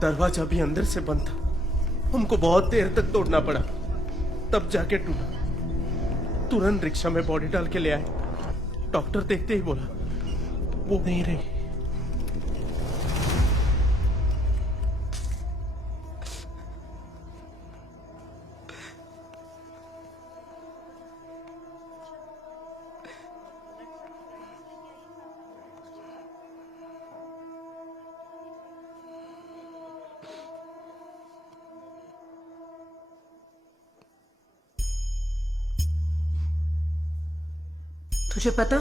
दरवाजा भी अंदर से बंद था। हमको बहुत देर तक तोड़ना पड़ा, तब जाके टूटा। तुरंत रिक्शा में बॉडी डाल के ले आए। डॉक्टर देखते ही बोला वो नहीं रही। तुझे पता,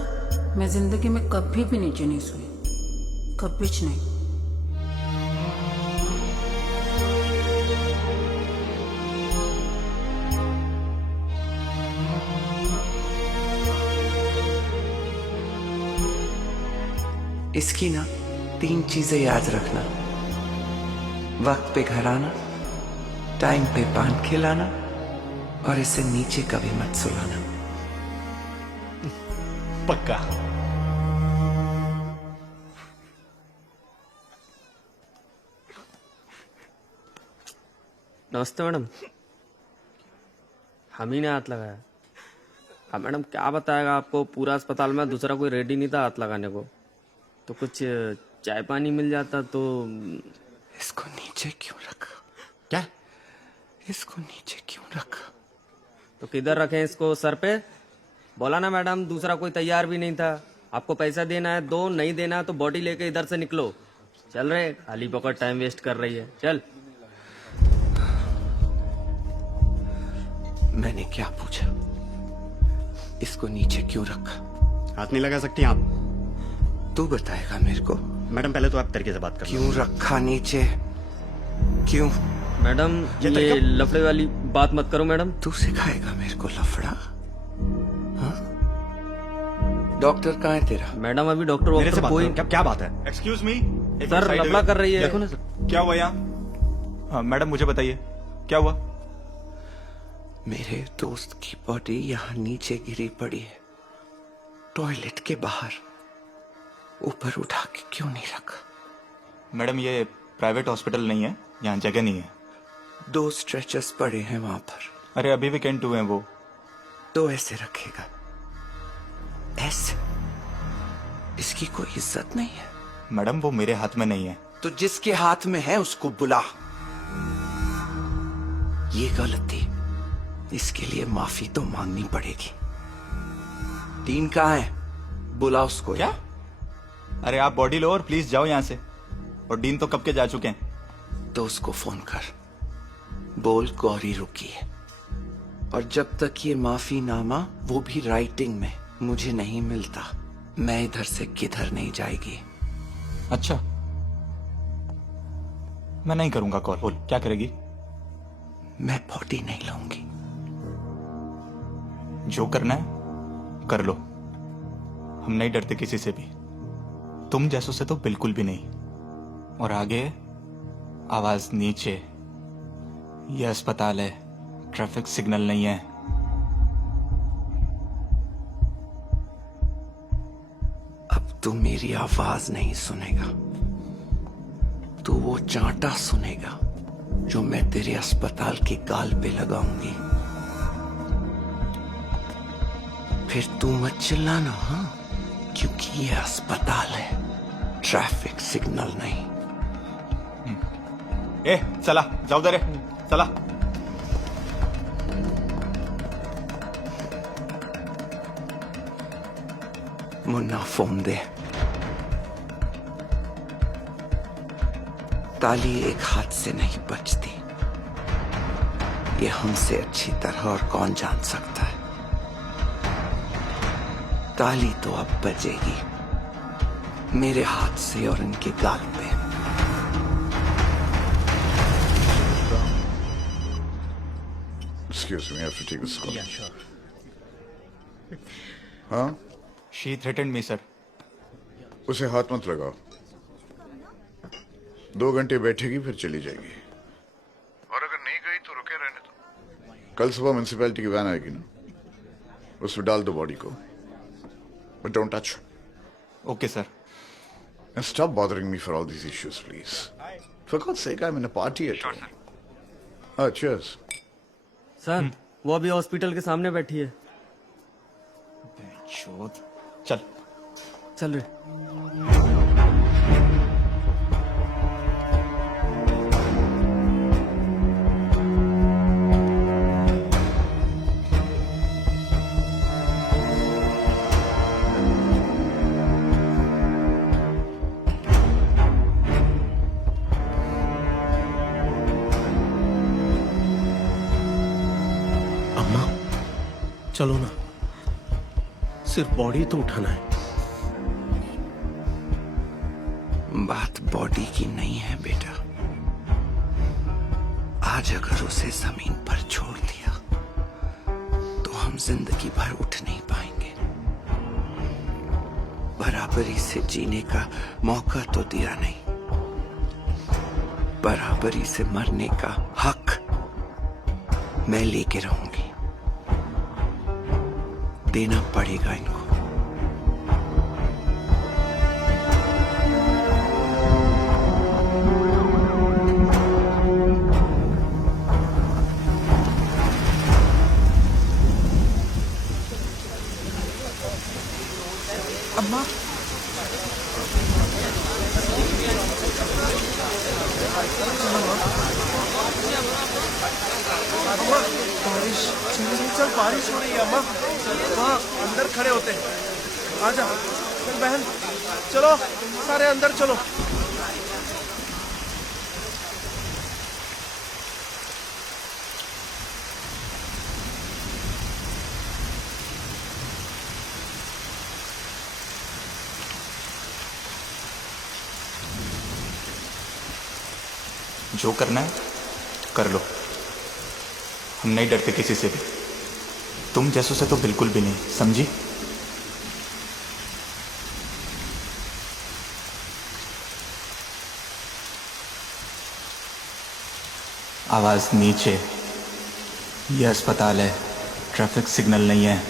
मैं जिंदगी में कभी भी नीचे नहीं सोई, कभी नहीं। इसकी ना 3 चीजें याद रखना: वक्त पे घर आना, टाइम पे पान खिलाना, और इसे नीचे कभी मत सुलाना। पक्का। नमस्ते मैडम। हम ही ने हाथ लगाया। अब मैडम क्या बताएगा आपको, पूरा अस्पताल में दूसरा कोई रेडी नहीं था हाथ लगाने को। तो कुछ चाय पानी मिल जाता तो। इसको नीचे क्यों रखा? क्या? इसको नीचे क्यों रखा? तो किधर रखें इसको? सर पे? बोला ना मैडम, दूसरा कोई तैयार भी नहीं था। आपको पैसा देना है दो, नहीं देना तो बॉडी लेके इधर से निकलो। चल रहे, खाली पकड़ टाइम वेस्ट कर रही है। चल। मैंने क्या पूछा? इसको नीचे क्यों रखा? हाथ नहीं लगा सकती आप? तू बताएगा मेरे को। मैडम पहले तो आप तरीके से बात कर। क्यों रखा नीचे? क्यों? मैडम ये लफड़े वाली बात मत करो मैडम। तू सिखाएगा मेरे को लफड़ा? हाँ? डॉक्टर कहाँ है तेरा? मैडम अभी डॉक्टर मेरे से वॉक्टर बात कोई। करो। क्या बात है? एक्सक्यूज मी सर लफड़ा कर रही है। देखो ना सर, क्या हुआ यहाँ? हाँ, मैडम मुझे बताइए क्या हुआ? मेरे दोस्त की बॉडी यहाँ नीचे गिरी पड़ी है, टॉयलेट के बाहर। ऊपर उठा के क्यों नहीं रखा? मैडम ये प्राइवेट हॉस्पिटल नहीं है, यहाँ जगह नहीं है। 2 स्ट्रेचर्स पड़े हैं वहां पर। अरे अभी वीकेंड 2 है वो। तो ऐसे रखेगा? ऐसे? इसकी कोई इज्जत नहीं है? मैडम वो मेरे हाथ में नहीं है। तो जिसके हाथ में है उसको बुला। ये गलती, इसके लिए माफी तो मांगनी पड़ेगी। डीन कहाँ है? बुला उसको। क्या? अरे आप बॉडी लो और प्लीज जाओ यहाँ से। और डीन तो कब के जा चुके हैं। तो उसको फोन कर, बोल गौरी रुकी है, और जब तक ये माफीनामा, वो भी राइटिंग में, मुझे नहीं मिलता, मैं इधर से किधर नहीं जाएगी। अच्छा, मैं नहीं करूंगा कॉल। बोल क्या करेगी? मैं बॉडी नहीं लाऊंगी। जो करना है कर लो, हम नहीं डरते किसी से भी, तुम जैसों से तो बिल्कुल भी नहीं। और आगे आवाज नीचे। ये अस्पताल है, ट्रैफिक सिग्नल नहीं है। अब तू मेरी आवाज नहीं सुनेगा, तू वो चांटा सुनेगा जो मैं तेरे अस्पताल के गाल पे लगाऊंगी। फिर तू मत चिल्लाना, हाँ? क्योंकि ये अस्पताल है, ट्रैफिक सिग्नल नहीं। ए चला जाओ दरे, चला। मुन्ना फोन दे। ताली एक हाथ से नहीं बजती, ये हमसे अच्छी तरह और कौन जान सकता है। ताली तो अब बजेगी, मेरे हाथ से और इनके गाल पे। Excuse me, I have to take this call. Yeah, sure. हाँ? She threatened me, sir. उसे हाथ मत लगाओ। 2 घंटे बैठेगी फिर चली जाएगी। और अगर नहीं गई तो रुके रहने दो। कल सुबह म्युनिसिपैलिटी की वैन आएगी ना, उसमें डाल दो बॉडी को, but don't touch. Okay, sir. And stop bothering me for all these issues, please. For God's sake, I'm in a party at home. Oh, cheers. Sir वो अभी हॉस्पिटल के सामने बैठी है। चोद चल चल रहे। अम्मा चलो ना, सिर्फ बॉडी तो उठाना है। बात बॉडी की नहीं है बेटा। आज अगर उसे जमीन पर छोड़ दिया तो हम जिंदगी भर उठ नहीं पाएंगे। बराबरी से जीने का मौका तो दिया नहीं, बराबरी से मरने का हक मैं लेके रहूंगी। देना पड़ेगा इनको। चल बारिश हो रही है अम्मा, वहाँ अंदर खड़े होते हैं। आजा चल बहन, चलो सारे अंदर चलो। जो करना है कर लो, हम नहीं डरते किसी से भी। तुम जैसों से तो बिल्कुल भी नहीं, समझी? आवाज नीचे, ये अस्पताल है, ट्रैफिक सिग्नल नहीं है।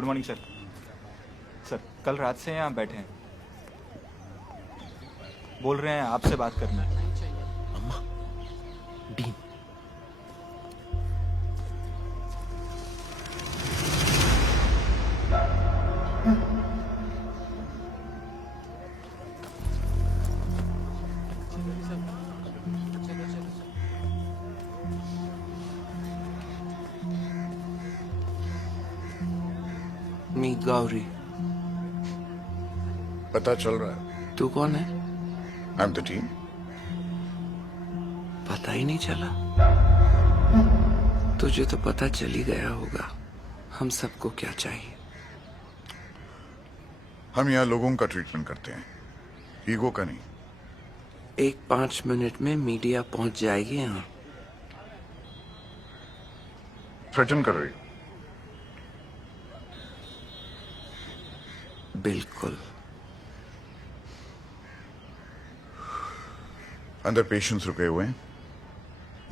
Good morning sir. सर कल रात से यहाँ बैठे हैं, बोल रहे हैं आपसे बात करनी है। डीन मी गौरी। पता चल रहा है? तू कौन है? I am the team. पता ही नहीं चला। तुझे तो पता चल ही गया होगा हम सबको क्या चाहिए। हम यहाँ लोगों का ट्रीटमेंट करते हैं, ईगो का नहीं। एक 5 मिनट में मीडिया पहुंच जाएगी यहाँ। थ्रेटन कर रही? बिल्कुल। अंदर पेशेंट्स रुके हुए हैं,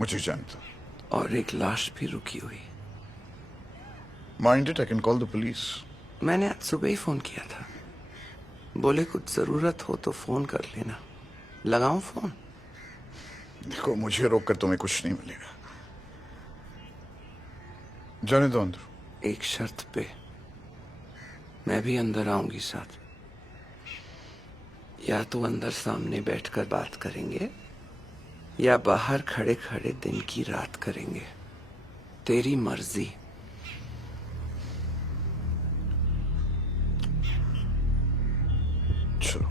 मुझे जानता। और एक लाश भी रुकी हुई। Mind it, I can call the police. मैंने आज सुबह ही फोन किया था, बोले कुछ जरूरत हो तो फोन कर लेना। लगाऊं फोन? देखो, मुझे रोक कर तुम्हें कुछ नहीं मिलेगा। जाने दो अंदर। एक शर्त पे, मैं भी अंदर आऊंगी साथ। या तो अंदर सामने बैठकर बात करेंगे या बाहर खड़े खड़े दिन की रात करेंगे, तेरी मर्जी। चलो।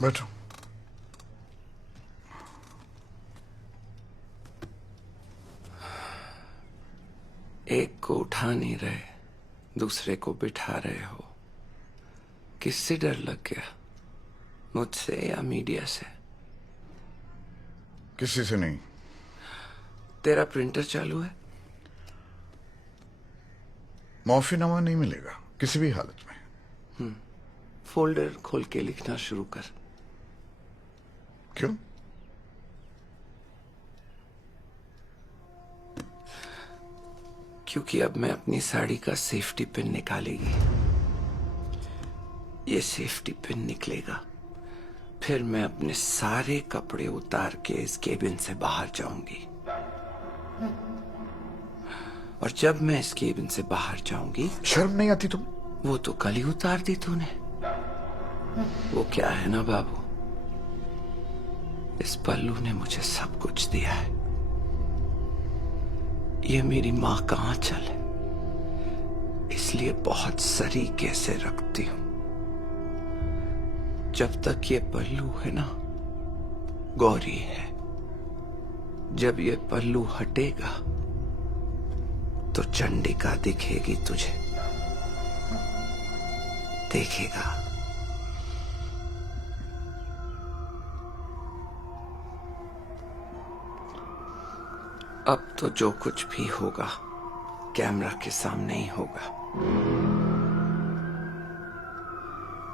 बैठो। एक को उठा नहीं रहे, दूसरे को बिठा रहे हो। किससे डर लग गया, मुझसे या मीडिया से? किसी से नहीं। तेरा प्रिंटर चालू है? माफीनामा नहीं मिलेगा किसी भी हालत में। फोल्डर खोल के लिखना शुरू कर। क्यों? क्योंकि अब मैं अपनी साड़ी का सेफ्टी पिन निकालेगी। ये सेफ्टी पिन निकलेगा, फिर मैं अपने सारे कपड़े उतार के इस केबिन से बाहर जाऊंगी। और जब मैं इस केबिन से बाहर जाऊंगी, शर्म नहीं आती तुम? वो तो कल ही उतार दी तूने। वो क्या है ना बाबू, इस पल्लू ने मुझे सब कुछ दिया है। ये मेरी माँ का आंचल है, इसलिए बहुत सरीके से रखती हूं। जब तक ये पल्लू है ना, गौरी है। जब ये पल्लू हटेगा तो चंडिका दिखेगी तुझे, देखेगा। अब तो जो कुछ भी होगा कैमरा के सामने ही होगा।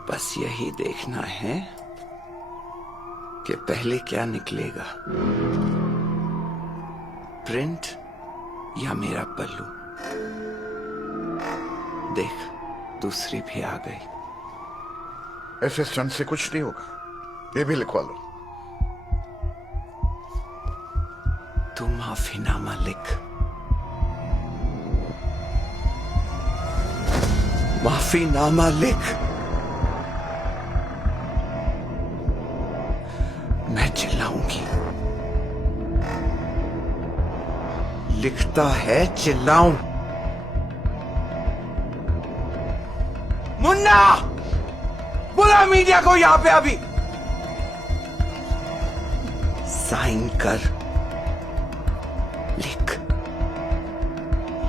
बस यही देखना है कि पहले क्या निकलेगा, प्रिंट या मेरा पल्लू। देख, दूसरी भी आ गई। ऐसे स्टंट से कुछ नहीं होगा, ये भी लिखवा लो। तू माफीनामा लिख। माफीनामा लिख। मैं चिल्लाऊंगी। लिखता है चिल्लाऊं। मुन्ना, बुला मीडिया को यहां पे अभी। साइन कर। लिख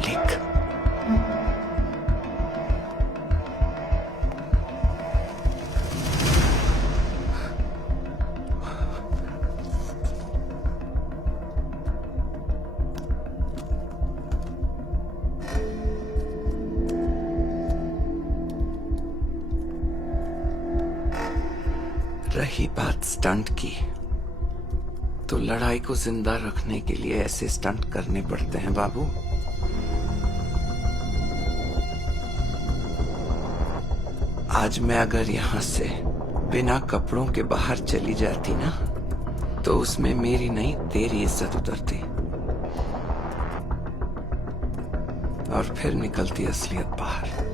लिख। रही बात स्टंट की, तो लड़ाई को जिंदा रखने के लिए ऐसे स्टंट करने पड़ते हैं बाबू। आज मैं अगर यहां से बिना कपड़ों के बाहर चली जाती ना, तो उसमें मेरी नहीं तेरी इज्जत उतरती और फिर निकलती असलियत बाहर।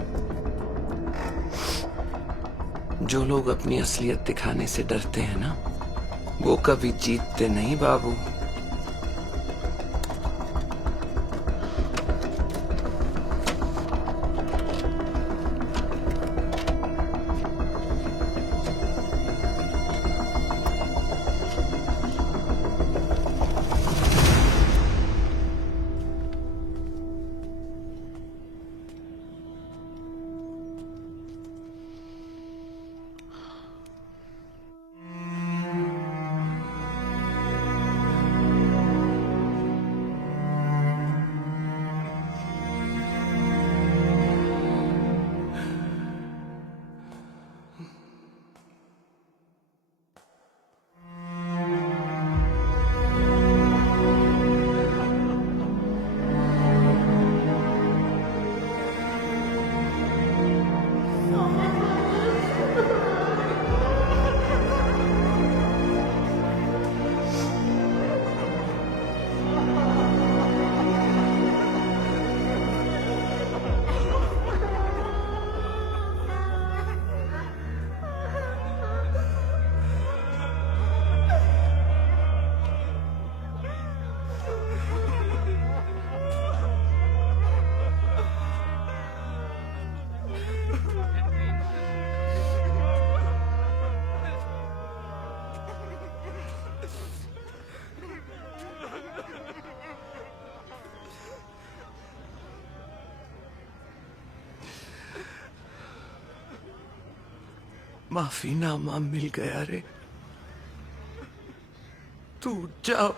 जो लोग अपनी असलियत दिखाने से डरते हैं ना, वो कभी जीतते नहीं बाबू। माफीनामा मिल गया रे, तू जा।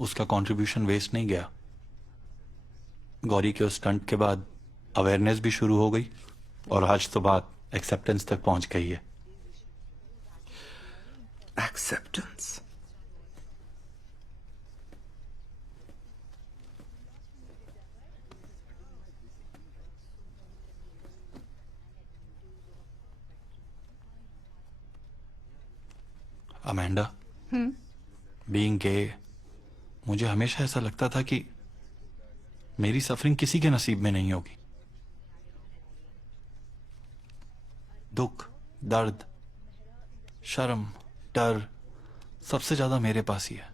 उसका कंट्रीब्यूशन वेस्ट नहीं गया। गौरी के उस स्टंट के बाद अवेयरनेस भी शुरू हो गई और आज तो बात एक्सेप्टेंस तक पहुंच गई है। एक्सेप्टेंस? अमेंडा, बीइंग गे, मुझे हमेशा ऐसा लगता था कि मेरी सफरिंग किसी के नसीब में नहीं होगी। दुख, दर्द, शर्म, डर सबसे ज्यादा मेरे पास ही है।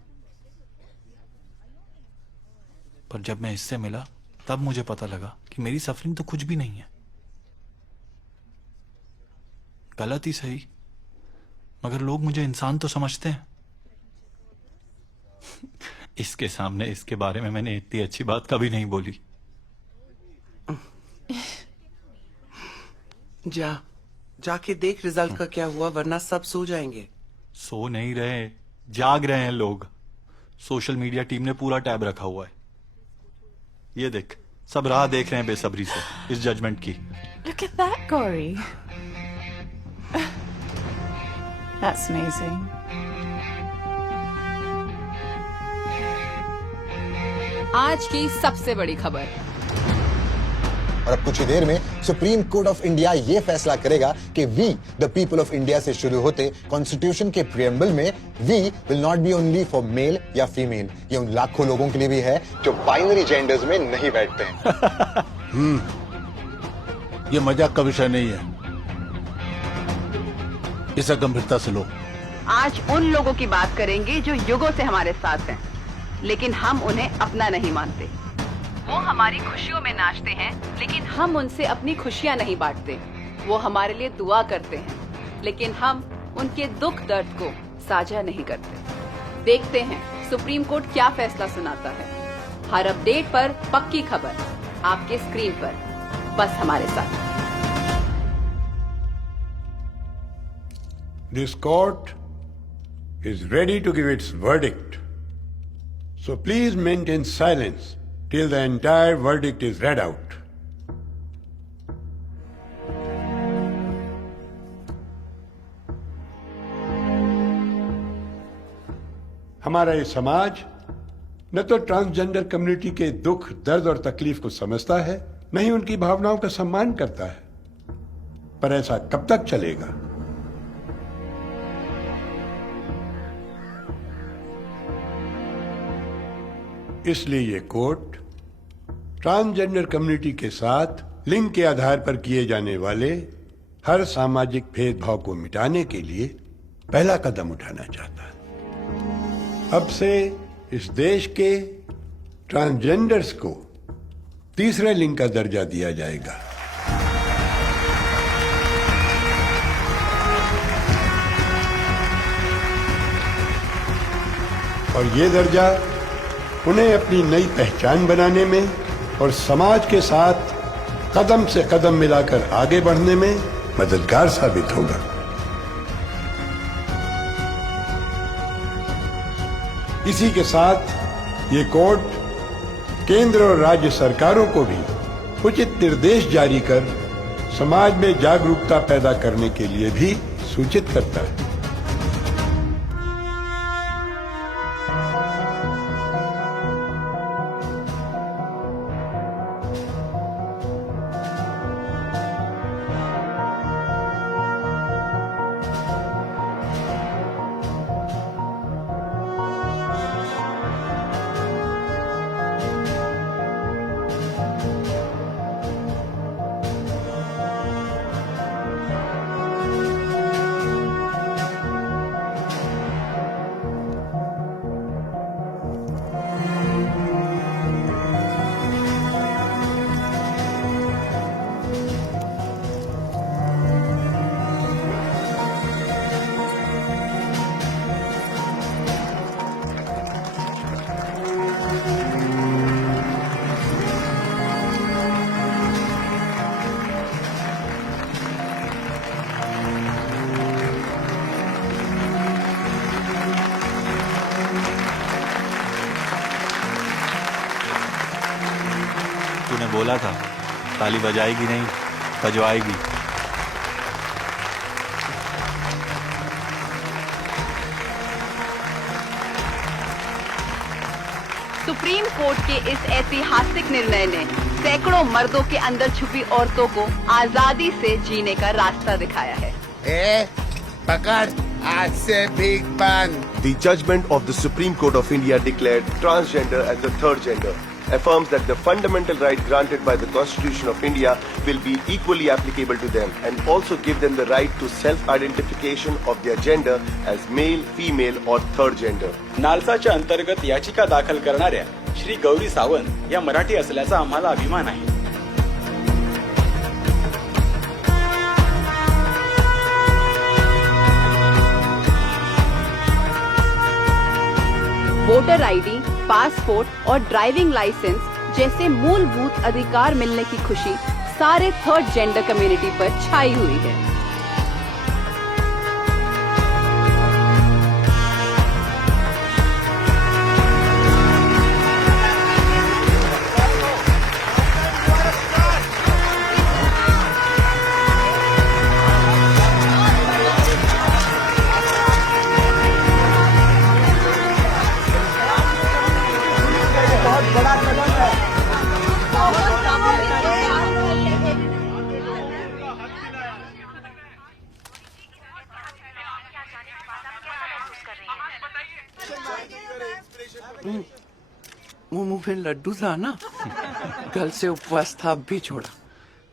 पर जब मैं इससे मिला तब मुझे पता लगा कि मेरी सफरिंग तो कुछ भी नहीं है। गलत ही सही, मगर लोग मुझे इंसान तो समझते हैं। इसके सामने इसके बारे में मैंने इतनी अच्छी बात कभी नहीं बोली। जाके देख रिजल्ट का क्या हुआ, वरना सब सो जाएंगे। सो नहीं रहे, जाग रहे हैं लोग। सोशल मीडिया टीम ने पूरा टैब रखा हुआ है। ये देख, सब राह देख रहे हैं बेसब्री से इस जजमेंट की। Look at that, Gauri. That's amazing. आज की सबसे बड़ी खबर, और अब कुछ ही देर में सुप्रीम कोर्ट ऑफ इंडिया ये फैसला करेगा कि we the people of India से शुरू होते कॉन्स्टिट्यूशन के प्रियम्बल में we will not be only for male या फीमेल, ये उन लाखों लोगों के लिए भी है जो बाइनरी जेंडर्स में नहीं बैठते हैं। ये मजाक का विषय नहीं है, इसे गंभीरता से लो। आज उन लोगों की बात करेंगे जो युगों से हमारे साथ हैं, लेकिन हम उन्हें अपना नहीं मानते। वो हमारी खुशियों में नाचते हैं, लेकिन हम उनसे अपनी खुशियां नहीं बांटते। वो हमारे लिए दुआ करते हैं, लेकिन हम उनके दुख दर्द को साझा नहीं करते। देखते हैं सुप्रीम कोर्ट क्या फैसला सुनाता है। हर अपडेट पर पक्की खबर आपके स्क्रीन पर, बस हमारे साथ। This court is ready to give its verdict. So please maintain silence till the entire verdict is read out. हमारा ये समाज न तो ट्रांसजेंडर कम्युनिटी के दुख, दर्द और तकलीफ को समझता है, न ही उनकी भावनाओं का सम्मान करता है। पर ऐसा कब तक चलेगा? इसलिए ये कोर्ट ट्रांसजेंडर कम्युनिटी के साथ लिंग के आधार पर किए जाने वाले हर सामाजिक भेदभाव को मिटाने के लिए पहला कदम उठाना चाहता है। अब से इस देश के ट्रांसजेंडर्स को तीसरे लिंग का दर्जा दिया जाएगा। और ये दर्जा उन्हें अपनी नई पहचान बनाने में और समाज के साथ कदम से कदम मिलाकर आगे बढ़ने में मददगार साबित होगा। इसी के साथ ये कोर्ट केंद्र और राज्य सरकारों को भी उचित निर्देश जारी कर समाज में जागरूकता पैदा करने के लिए भी सूचित करता है। तूने बोला था ताली बजाएगी नहीं, बजवाएगी। सुप्रीम कोर्ट के इस ऐतिहासिक निर्णय ने सैकड़ों मर्दों के अंदर छुपी औरतों को आजादी से जीने का रास्ता दिखाया है। पकड़ आज से भीख पान। The judgment of the Supreme Court of India declared transgender as the third gender, affirms that the fundamental right granted by the Constitution of India will be equally applicable to them and also give them the right to self-identification of their gender as male, female or third gender. नालसाच्या अंतर्गत याचिका दाखल करणाऱ्या श्री गौरी सावंत या मराठी असल्याचा आम्हाला अभिमान आहे। Voter ID, passport और ड्राइविंग लाइसेंस जैसे मूलभूत अधिकार मिलने की खुशी सारे थर्ड जेंडर कम्युनिटी पर छाई हुई है। मुंह में लड्डू था ना, कल से उपवास था, अब भी छोड़ा।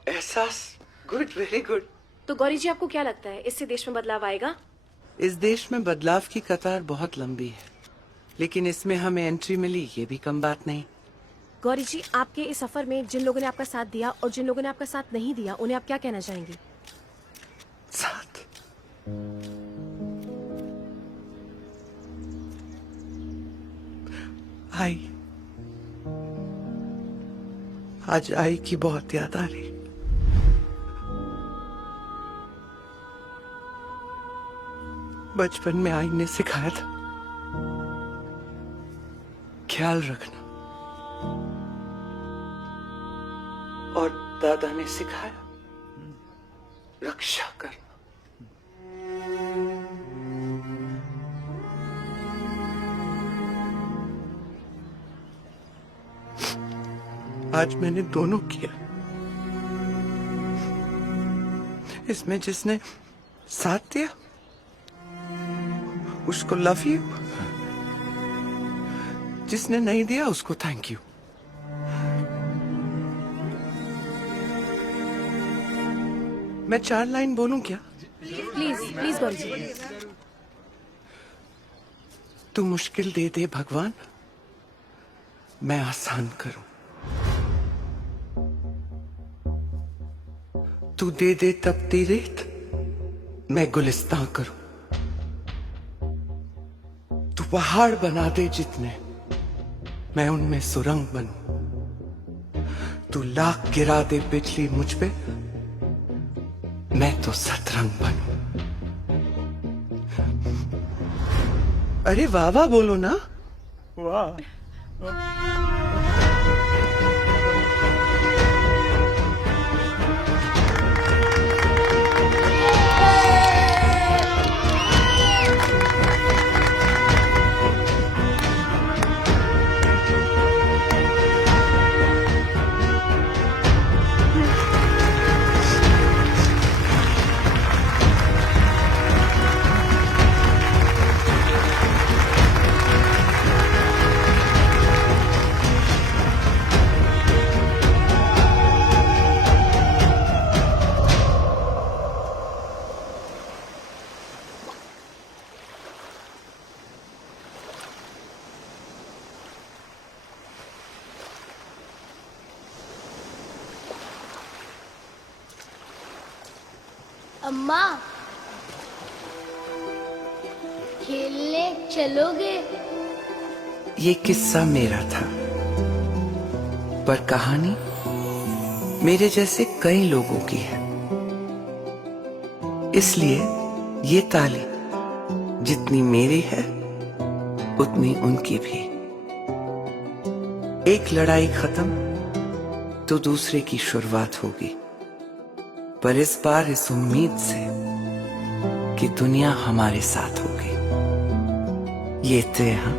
एहसास गुड, वेरी गुड। तो गौरी जी आपको क्या लगता है इससे देश में बदलाव आएगा? इस देश में बदलाव की कतार बहुत लंबी है, लेकिन इसमें हमें एंट्री मिली, ये भी कम बात नहीं। गौरी जी आपके इस सफर में जिन लोगों ने आपका साथ दिया और जिन लोगों ने आपका साथ नहीं दिया, उन्हें आप क्या कहना चाहेंगी? साथ आई, आज आई की बहुत याद आ रही। बचपन में आई ने सिखाया था ख्याल रखना, और दादा ने सिखाया रक्षा करना। आज मैंने दोनों किया। इसमें जिसने साथ दिया उसको लव यू, जिसने नहीं दिया उसको थैंक यू। मैं 4 लाइन बोलूं क्या? प्लीज प्लीज गौरी जी। तू मुश्किल दे दे भगवान, मैं आसान करूं। तू दे दे तपती रेत, मैं गुलिस्तां करूं। तू पहाड़ बना दे जितने, मैं उनमें सुरंग बनूं। तू लाख गिरा दे बिजली मुझ पे, मैं तो सतरंग बनूं। अरे वाह वाह बोलो ना। वाह। अम्मा, खेलने चलोगे? ये किस्सा मेरा था, पर कहानी मेरे जैसे कई लोगों की है। इसलिए ये ताली जितनी मेरी है उतनी उनकी भी। एक लड़ाई खत्म तो दूसरे की शुरुआत होगी, पर इस बार इस उम्मीद से कि दुनिया हमारे साथ होगी। ये तय हाँ।